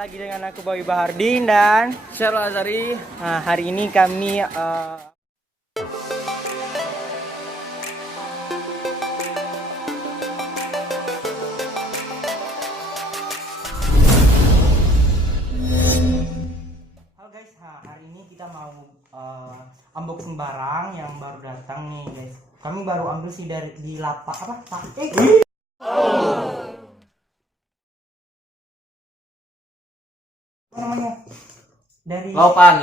lagi dengan aku Boy Bahardin dan Syarul Azhari. nah, hari ini kami halo guys, hari ini kita mau unboxing barang yang baru datang nih guys. Kami baru ambil sih dari di lapak apa? Apa namanya? Dari Lopan.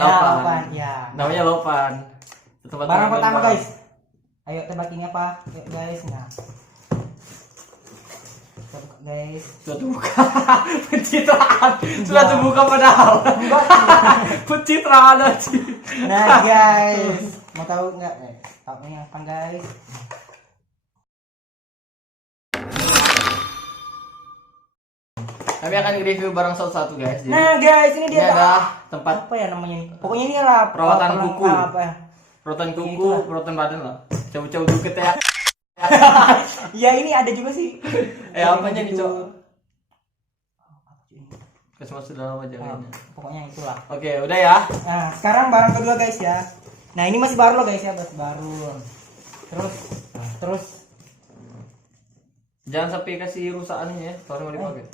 Ya. Namanya Lopan. Tempat Barang main pertama barang. guys. Ayo tebak ini apa? Ayo guys, nah. Kita buka guys. Suatu buka. Pencitraan. Suatu buka padahal. Enggak. Pencitraan aja. Nah guys, mau tahu nggak? Tahu yang apa guys? Kami akan review barang satu-satu guys. Jadi, Nah guys, ini ini dia ada tempat apa ya namanya? Pokoknya ini lah Perawatan pelengkap, kuku. apa ya? protein kuku, Itulah. protein badan lah. Coba-coba dulu kita ya. Ya ini ada juga sih. Apanya nih, Gitu. Cok? Kasih masuk dalam aja kayaknya. Pokoknya itulah. Oke, udah ya. Nah, sekarang barang kedua guys ya. Nah, ini masih baru loh guys ya, masih baru. Terus Jangan sampai kasih rusakan ini ya. Soalnya mau dipakai.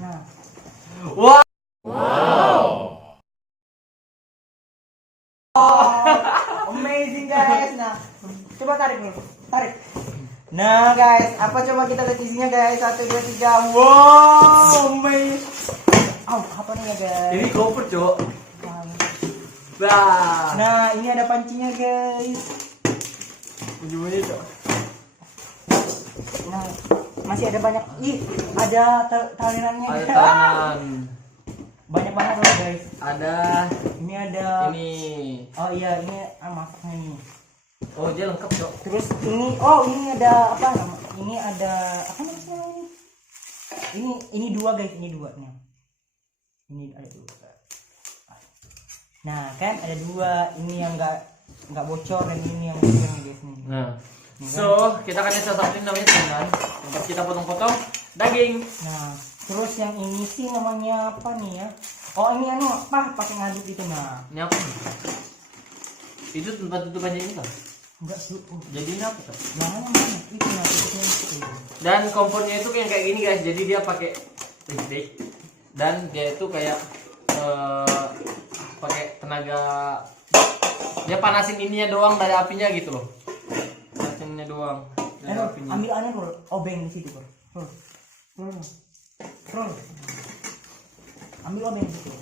nah, Wah. amazing guys. Nah, coba tarik dulu. Tarik. Nah, guys, apa coba kita lihat isinya guys? 1 2 3. Wow, amazing. Apa nih ya guys? Ini koper, Cok. Bah. Nah, ini ada pancinya guys. Ujungnya, Cok. Nah, masih ada banyak. Ih, ada talirannya. Ada tangan. Banyak banget loh guys. Ada Ini ada. ini. Oh iya, ini masaknya ini. Oh, dia lengkap, Cok. Terus ini ada apa nama? Ini ada apa namanya ini? Ini dua guys, ini dua nih. Ini ada dua. Nah, kan ada dua. Ini yang enggak bocor dan ini yang bocor nih guys nih. Nah. So, kita akan salah satu namanya tangan. Tempat kita potong-potong daging. Nah, terus yang ini sih namanya apa nih ya? Oh, ini apa? Pakai ngaduk gitu nah. Ini apa? Itu tempat tutupannya ini kan? Enggak sih. Jadi ini apa, Cok? Jangan mana? Itu nah, tutupnya itu. Dan kompornya itu kayak gini guys. Jadi dia pakai listrik dan dia itu kayak pakai tenaga, dia panasin ininya doang dari apinya gitu loh. Panasinnya doang dari apinya. Ambil aneh bro, obeng di situ bro. Roll. Ambil obeng di situ.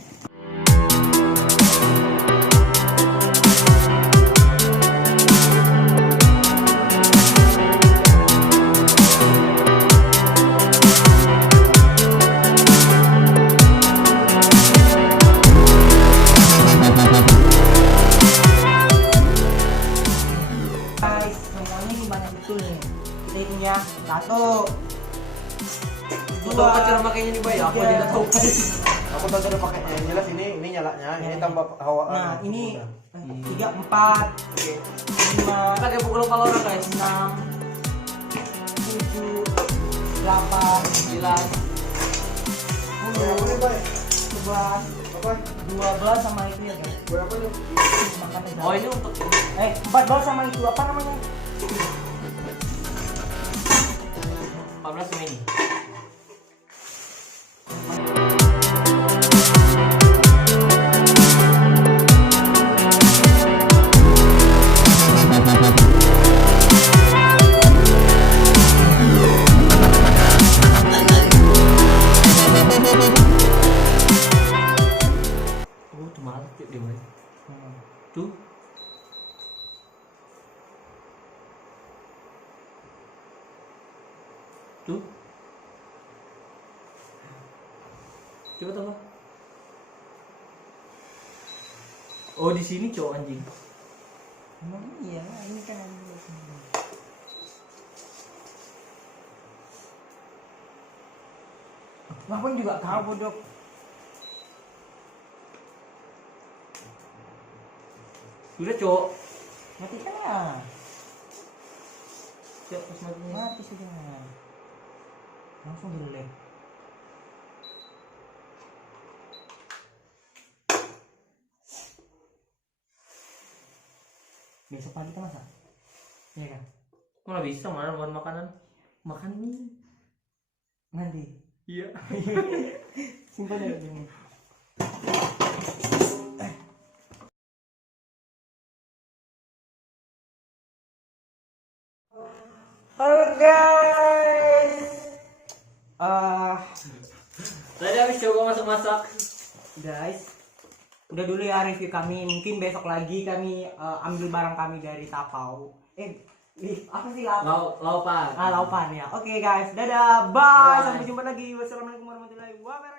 Guys, semuanya ini banyak betul nih. Kita hitung ya. 1 Mau tahu kan cara makainya nih, Bay? Aku tidak tahu. Aku tahu cara pakainya. Yang jelas ini nyalanya, ini tambah hawa. Nah, ini 3 4 5 Pakai pukul kalau orang guys. 6 7 8 Jelas. 10 Boy? 11 Apa? 12 sama itu ya guys. Berapa nih? Makannya Oh, ini untuk 14 sama itu apa namanya? 14 sama ini. Oh, tuh malah dia, Bay. Tuh. Tuh. Coba tolong. Oh, di sini cowok anjing. Emang iya, ini kan ada di sini. Ngapain juga kau bodoh. Udah, cowok. Matikan ya. Cok, pas matinya. Mati sudah. Langsung delete. Besok pagi kita masak. Iya kan? Mana bisa mana buat makanan? Makan mie. Nanti. Iya. Simpan aja gini. Halo guys. Tadi habis coba masak-masak. Guys, udah dulu ya review kami. Mungkin besok lagi kami ambil barang kami dari Tapau. Apa sih Lapau? Laupan. Laupan ya. Oke guys, dadah, bye. Sampai jumpa lagi. Wassalamualaikum warahmatullahi wabarakatuh.